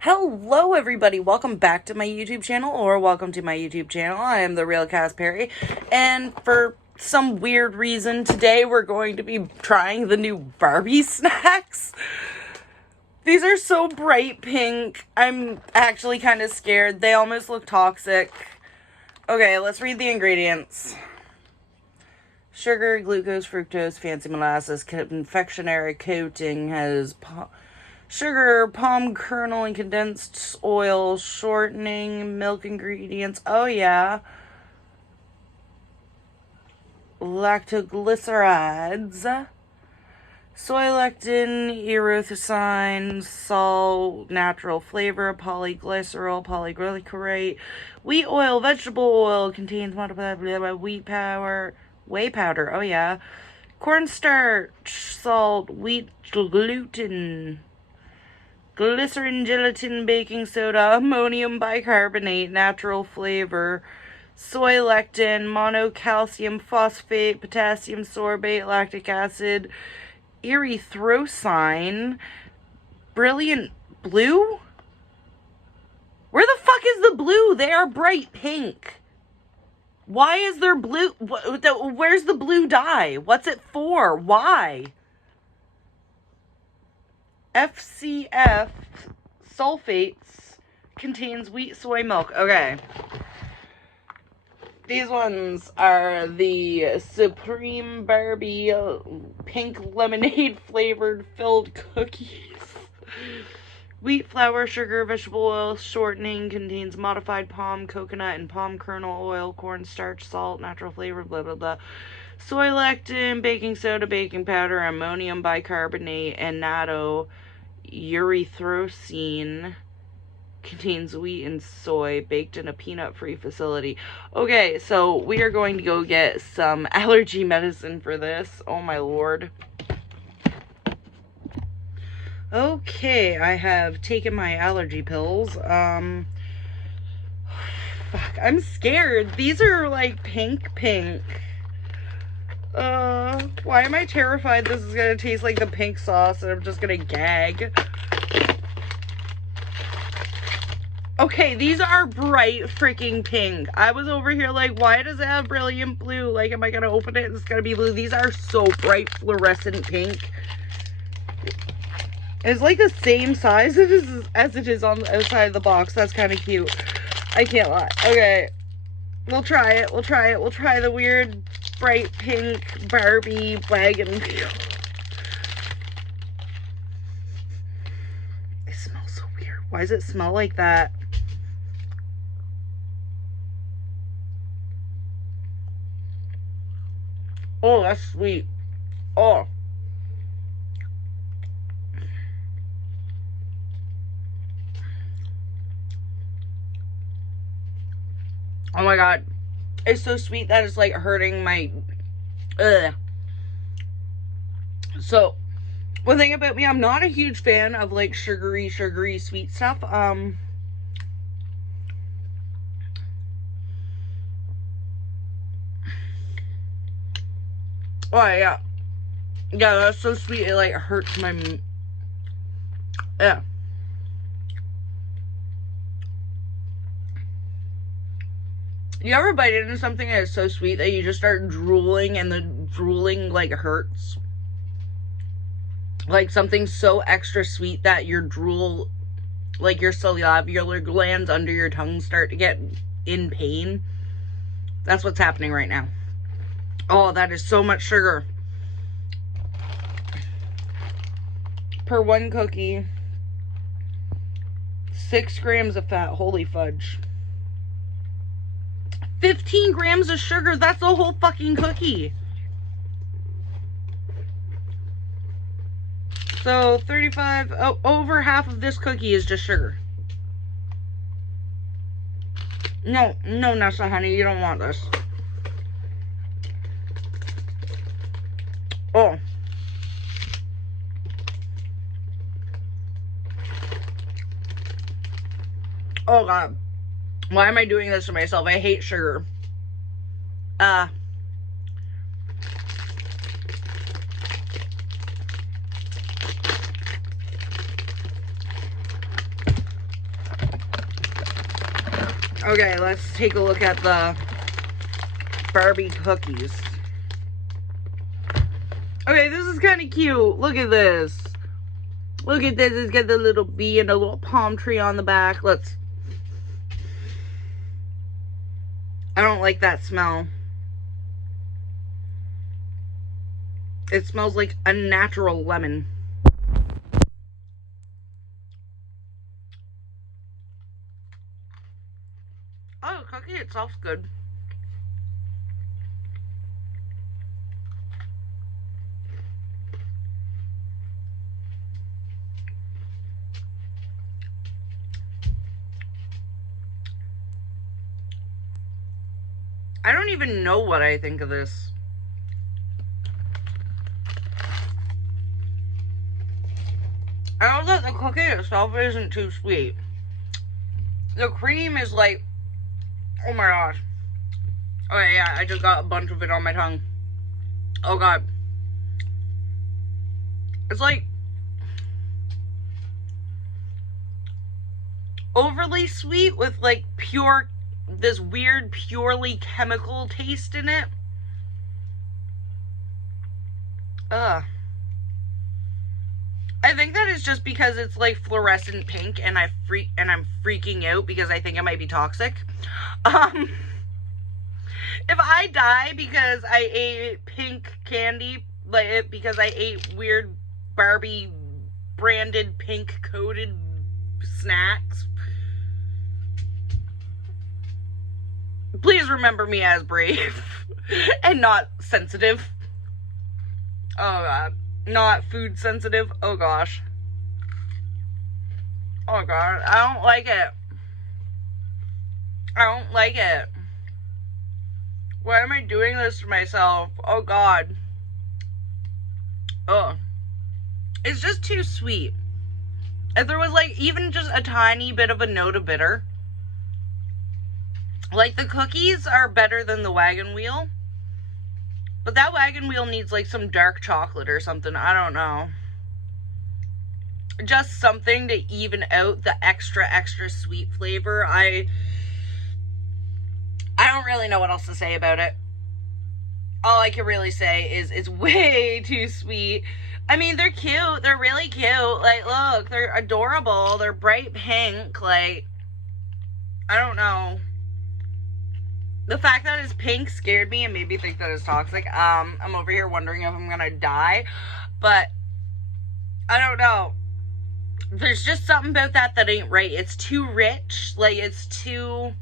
Hello everybody, welcome back to my YouTube channel, or welcome to my YouTube channel. I am the Real Cass Perry, and for some weird reason, today we're going to be trying the new Barbie snacks. These are so bright pink, I'm actually kind of scared. They almost look toxic. Okay, let's read the ingredients. Sugar, glucose, fructose, fancy molasses, confectionery coating has sugar, palm kernel, and condensed oil, shortening, milk ingredients. Oh, yeah. Lactoglycerides, soy lectin, erythricine, salt, natural flavor, polyglycerol, polyglycerate, wheat oil, vegetable oil, contains modified whey powder. Oh, yeah. Cornstarch, salt, wheat gluten, glycerin, gelatin, baking soda, ammonium bicarbonate, natural flavor, soy lectin, monocalcium phosphate, potassium sorbate, lactic acid, erythrocine, brilliant blue? Where the fuck is the blue? They are bright pink. Why is there blue? Where's the blue dye? What's it for? Why? FCF sulfates contains wheat soy milk. Okay. These ones are the Supreme Barbie pink lemonade flavored filled cookies. Wheat flour, sugar, vegetable oil, shortening, contains modified palm, coconut, and palm kernel oil, cornstarch, salt, natural flavor, blah, blah, blah. Soy lectin, baking soda, baking powder, ammonium bicarbonate, and natto erythrocine. Contains wheat and soy, baked in a peanut-free facility. Okay, so we are going to go get some allergy medicine for this. Oh my lord. Okay, I have taken my allergy pills. Fuck, I'm scared. These are like pink. Why am I terrified this is gonna taste like the pink sauce and I'm just gonna gag? Okay, these are bright freaking pink. I was over here like, why does it have brilliant blue? Like, am I gonna open it and it's gonna be blue? These are so bright fluorescent pink. It's like the same size as it is on the outside of the box. That's kind of cute. I can't lie. Okay. We'll try it. We'll try the weird bright pink Barbie wagon wheel. It smells so weird. Why does it smell like that? Oh, that's sweet. Oh. Oh my god. It's so sweet that it's like hurting my... Ugh. So, one thing about me, I'm not a huge fan of like sugary sweet stuff. Oh yeah. Yeah, that's so sweet. It like hurts my... Yeah. You ever bite into something that is so sweet that you just start drooling and the drooling like hurts? Like something so extra sweet that your drool, like your salivular glands under your tongue start to get in pain. That's what's happening right now. Oh, that is so much sugar. Per one cookie. 6 grams of fat. Holy fudge. 15 grams of sugar. That's a whole fucking cookie. So 35, over half of this cookie is just sugar. No, Nessa, honey, you don't want this. Oh. Oh god. Why am I doing this to myself? I hate sugar. Okay, let's take a look at the Barbie cookies. Okay, this is kind of cute. Look at this. Look at this. It's got the little bee and a little palm tree on the back. I don't like that smell. It smells like a natural lemon. Oh, the cookie itself's good. I don't even know what I think of this. I know that the cookie itself isn't too sweet. The cream is like, oh my gosh. Okay, yeah, I just got a bunch of it on my tongue. Oh god. It's like overly sweet with like this weird, purely chemical taste in it. Ugh. I think that is just because it's like fluorescent pink and I'm freaking out because I think it might be toxic. If I die because I ate pink candy, like because I ate weird Barbie branded pink coated snacks, please remember me as brave and not sensitive. Oh god. Not food sensitive. Oh gosh. Oh god. I don't like it. I don't like it. Why am I doing this to myself? Oh god. Oh. It's just too sweet. If there was like even just a tiny bit of a note of bitter. Like the cookies are better than the wagon wheel. But that wagon wheel needs like some dark chocolate or something. I don't know. Just something to even out the extra sweet flavor. I don't really know what else to say about it. All I can really say is it's way too sweet. I mean, they're cute. They're really cute. Like, look, they're adorable. They're bright pink. Like, I don't know. The fact that it's pink scared me and made me think that it's toxic. I'm over here wondering if I'm gonna die. But, I don't know. There's just something about that ain't right. It's too rich. Like, it's too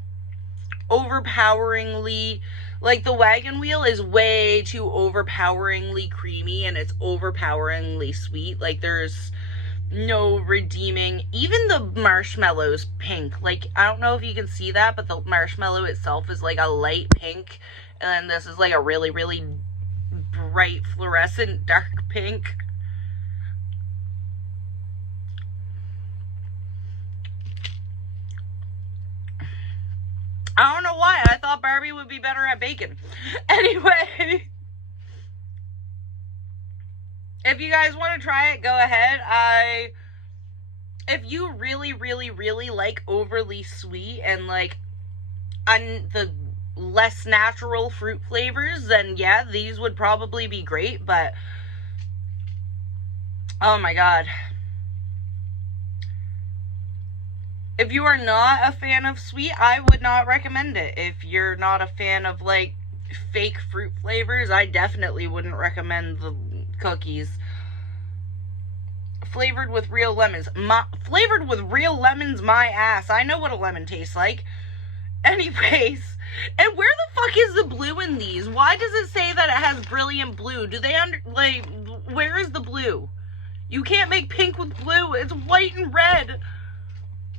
overpoweringly... Like, the wagon wheel is way too overpoweringly creamy and it's overpoweringly sweet. Like, there's no redeeming. Even the marshmallow's pink. Like, I don't know if you can see that, but the marshmallow itself is like a light pink. And then this is like a really, really bright fluorescent dark pink. I don't know why. I thought Barbie would be better at bacon. Anyway, if you guys want to try it, go ahead. If you really, really, really like overly sweet and like the less natural fruit flavors, then yeah, these would probably be great. But oh my god. If you are not a fan of sweet, I would not recommend it. If you're not a fan of, like, fake fruit flavors, I definitely wouldn't recommend the cookies. Flavored with real lemons. Flavored with real lemons, my ass. I know what a lemon tastes like. Anyways, and where the fuck is the blue in these? Why does it say that it has brilliant blue? Do they where is the blue? You can't make pink with blue. It's white and red.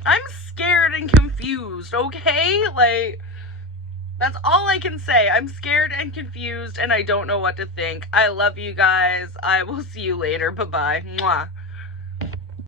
I'm scared and confused, okay? Like, that's all I can say. I'm scared and confused, and I don't know what to think. I love you guys. I will see you later. Bye-bye. Mwah.